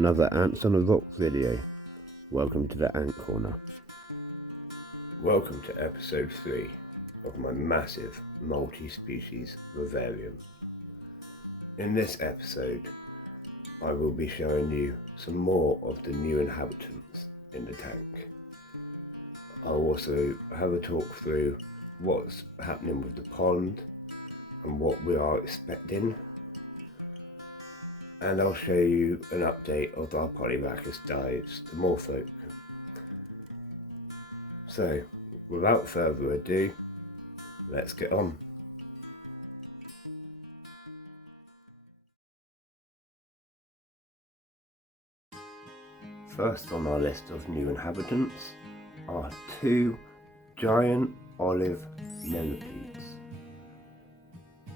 another Ants on a Rock video. Welcome to the Ant Corner. Welcome to episode 3 of my massive multi-species vivarium. In this episode, I will be showing you some more of the new inhabitants in the tank. I'll also have a talk through what's happening with the pond and what we are expecting. And I'll show you an update of our Polyrhachis Dives, the Moorfolk. So, without further ado, let's get on. First on our list of new inhabitants are 2 giant olive millipedes.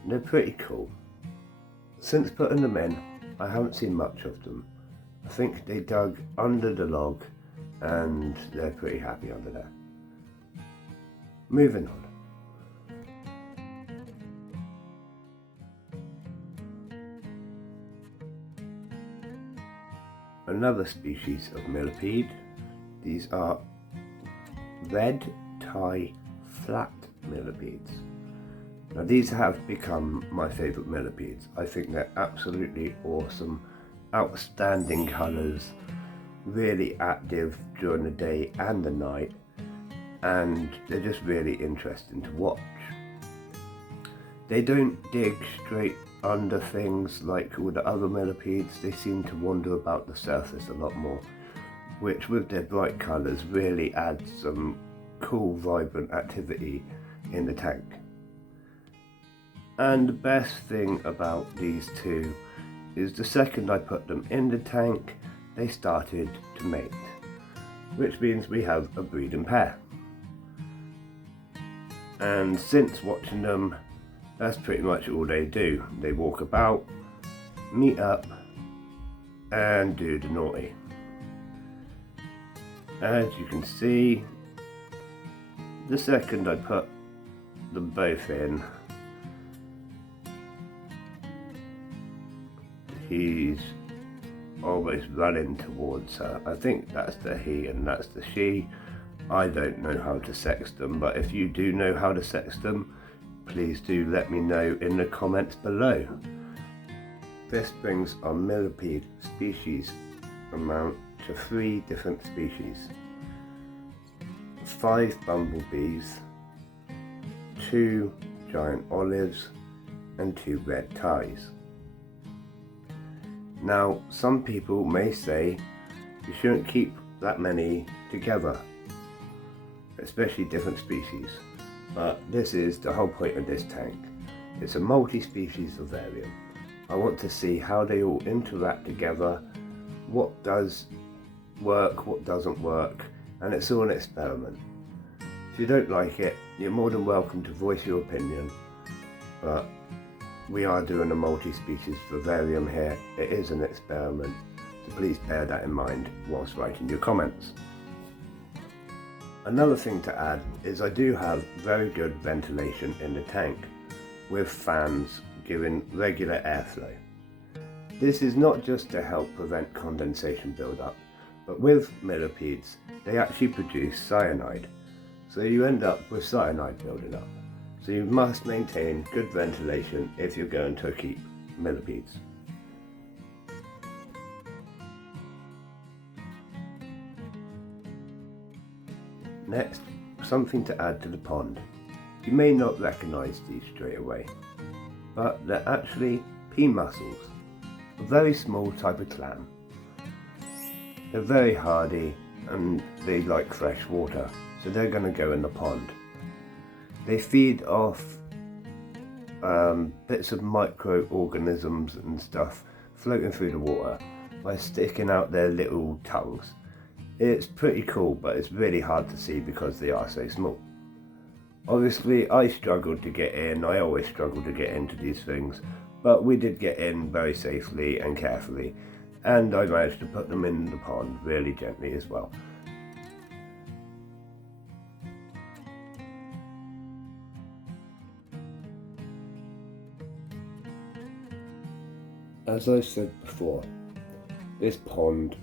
They're pretty cool. Since putting them in, I haven't seen much of them. I think they dug under the log and they're pretty happy under there. Moving on. Another species of millipede. These are red tie flat millipedes. Now these have become my favourite millipedes. I think they're absolutely awesome, outstanding colours, really active during the day and the night, and they're just really interesting to watch. They don't dig straight under things like all the other millipedes. They seem to wander about the surface a lot more, which with their bright colours really adds some cool, vibrant activity in the tank. And the best thing about these two is the second I put them in the tank, they started to mate, which means we have a breeding pair. And since watching them, that's pretty much all they do. They walk about, meet up, and do the naughty. As you can see, the second I put them both in, he's always running towards her. I think that's the he and that's the she. I don't know how to sex them, but if you do know how to sex them, please do let me know in the comments below. This brings our millipede species amount to 3 different species. 5 bumblebees, 2 giant olives, and 2 red ties. Now, some people may say you shouldn't keep that many together, especially different species, but this is the whole point of this tank. It's a multi-species vivarium. I want to see how they all interact together, what does work, what doesn't work, and it's all an experiment. If you don't like it, you're more than welcome to voice your opinion, but we are doing a multi-species vivarium here. It is an experiment, so please bear that in mind whilst writing your comments. Another thing to add is I do have very good ventilation in the tank, with fans giving regular airflow. This is not just to help prevent condensation build-up, but with millipedes they actually produce cyanide, so you end up with cyanide building up. So you must maintain good ventilation if you're going to keep millipedes. Next, something to add to the pond. You may not recognise these straight away, but they're actually pea mussels, a very small type of clam. They're very hardy and they like fresh water, so they're going to go in the pond. They feed off bits of microorganisms and stuff floating through the water by sticking out their little tongues. It's pretty cool, but it's really hard to see because they are so small. Obviously I struggled to get in, I always struggle to get into these things, but we did get in very safely and carefully, and I managed to put them in the pond really gently as well. As I said before, this pond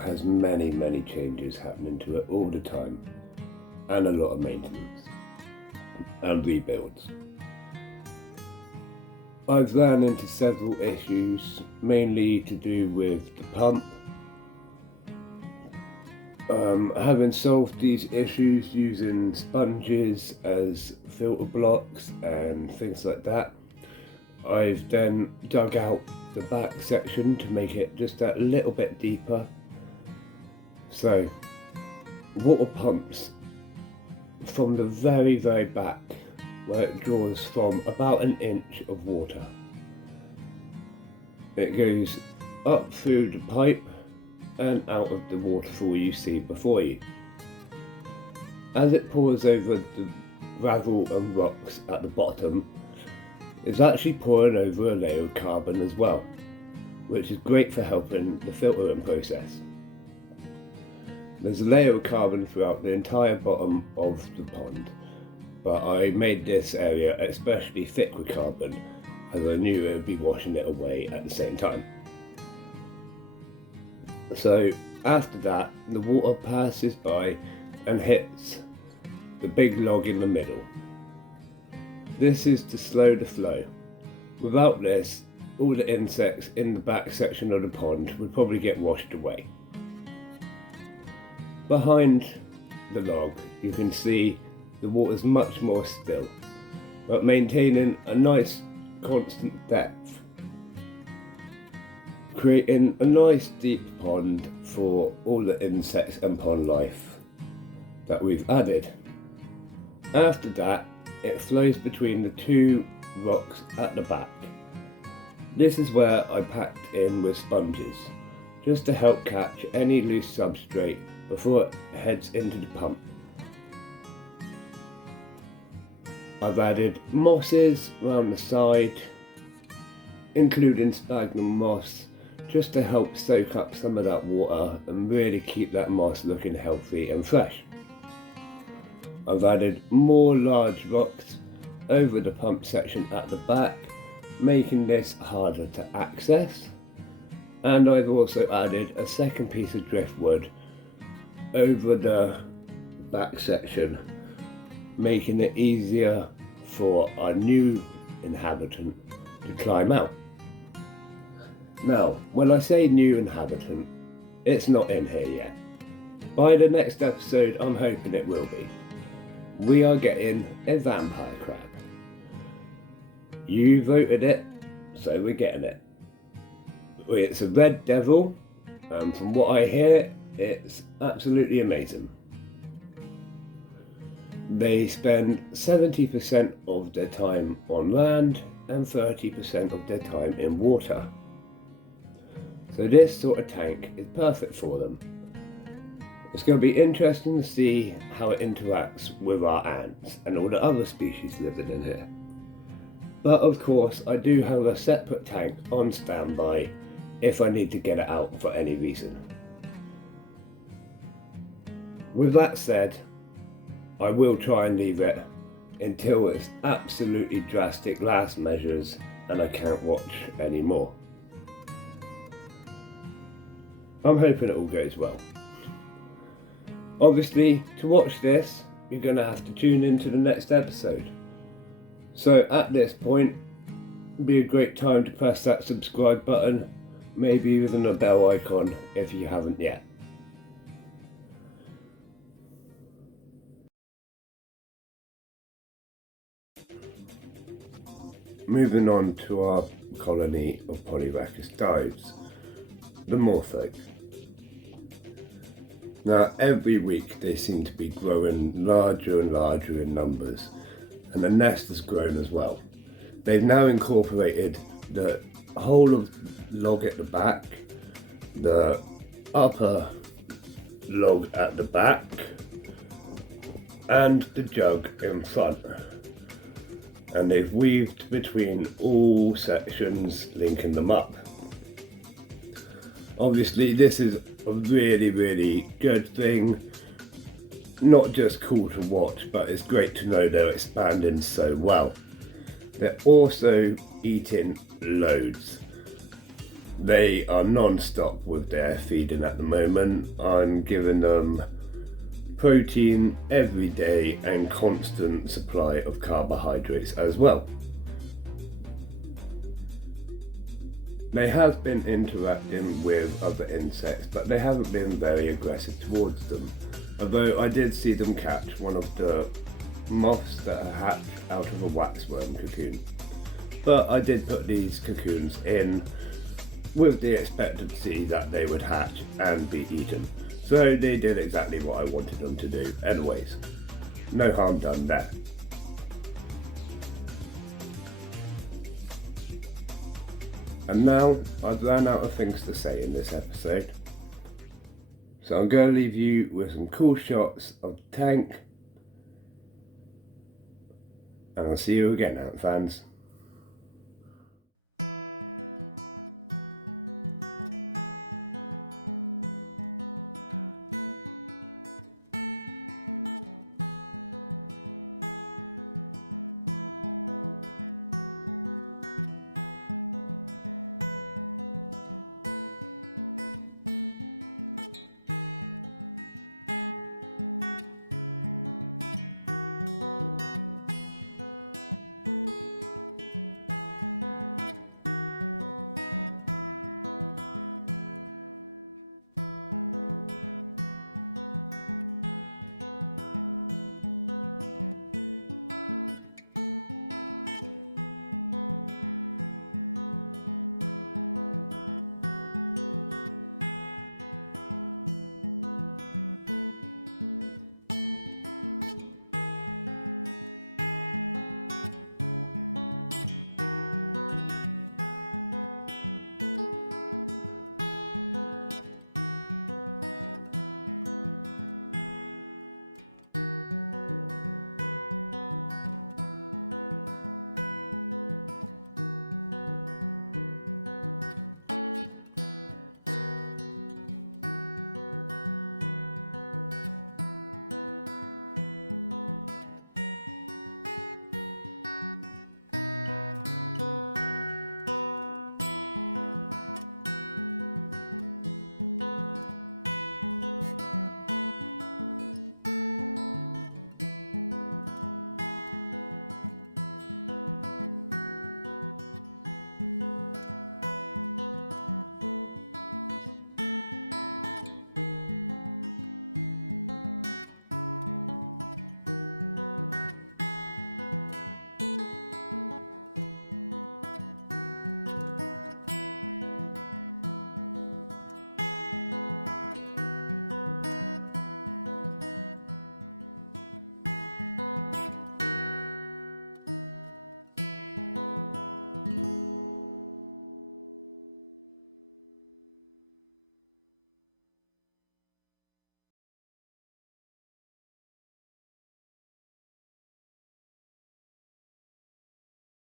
has many changes happening to it all the time, and a lot of maintenance and rebuilds. I've ran into several issues, mainly to do with the pump. Having solved these issues using sponges as filter blocks and things like that, I've then dug out the back section to make it just that little bit deeper. So, water pumps from the very back, where it draws from about an inch of water. It goes up through the pipe and out of the waterfall you see before you. As it pours over the gravel and rocks at the bottom, it's actually pouring over a layer of carbon as well, which is great for helping the filtering process. There's a layer of carbon throughout the entire bottom of the pond, but I made this area especially thick with carbon as I knew it would be washing it away at the same time. So after that, the water passes by and hits the big log in the middle. This is to slow the flow. Without this, all the insects in the back section of the pond would probably get washed away. Behind the log, you can see the water's much more still, but maintaining a nice constant depth, creating a nice deep pond for all the insects and pond life that we've added. After that, it flows between the two rocks at the back. This is where I packed in with sponges, just to help catch any loose substrate before it heads into the pump. I've added mosses around the side, including sphagnum moss, just to help soak up some of that water and really keep that moss looking healthy and fresh. I've added more large rocks over the pump section at the back, making this harder to access. And I've also added a second piece of driftwood over the back section, making it easier for our new inhabitant to climb out. Now, when I say new inhabitant, it's not in here yet. By the next episode, I'm hoping it will be. We are getting a vampire crab. You voted it, so we're getting it. It's a red devil, and from what I hear, it's absolutely amazing. They spend 70% of their time on land and 30% of their time in water. So this sort of tank is perfect for them. It's going to be interesting to see how it interacts with our ants and all the other species living in here. But of course, I do have a separate tank on standby if I need to get it out for any reason. With that said, I will try and leave it until it's absolutely drastic last measures and I can't watch anymore. I'm hoping it all goes well. Obviously, to watch this, you're going to have to tune into the next episode. So at this point, it'd be a great time to press that subscribe button, maybe even a bell icon if you haven't yet. Moving on to our colony of Polyrhachis Dives, the Moorfolk. Now every week they seem to be growing larger and larger in numbers, and the nest has grown as well. They've now incorporated the whole of the log at the back, the upper log at the back, and the jug in front. And they've weaved between all sections, linking them up. Obviously this is a really good thing. Not just cool to watch, but it's great to know they're expanding so well. They're also eating loads. They are non-stop with their feeding at the moment. I'm giving them protein every day and constant supply of carbohydrates as well. They have been interacting with other insects, but they haven't been very aggressive towards them. Although I did see them catch one of the moths that hatched out of a waxworm cocoon. But I did put these cocoons in with the expectancy that they would hatch and be eaten. So they did exactly what I wanted them to do anyways. No harm done there. And now I've run out of things to say in this episode. So I'm going to leave you with some cool shots of the tank. And I'll see you again, ant fans.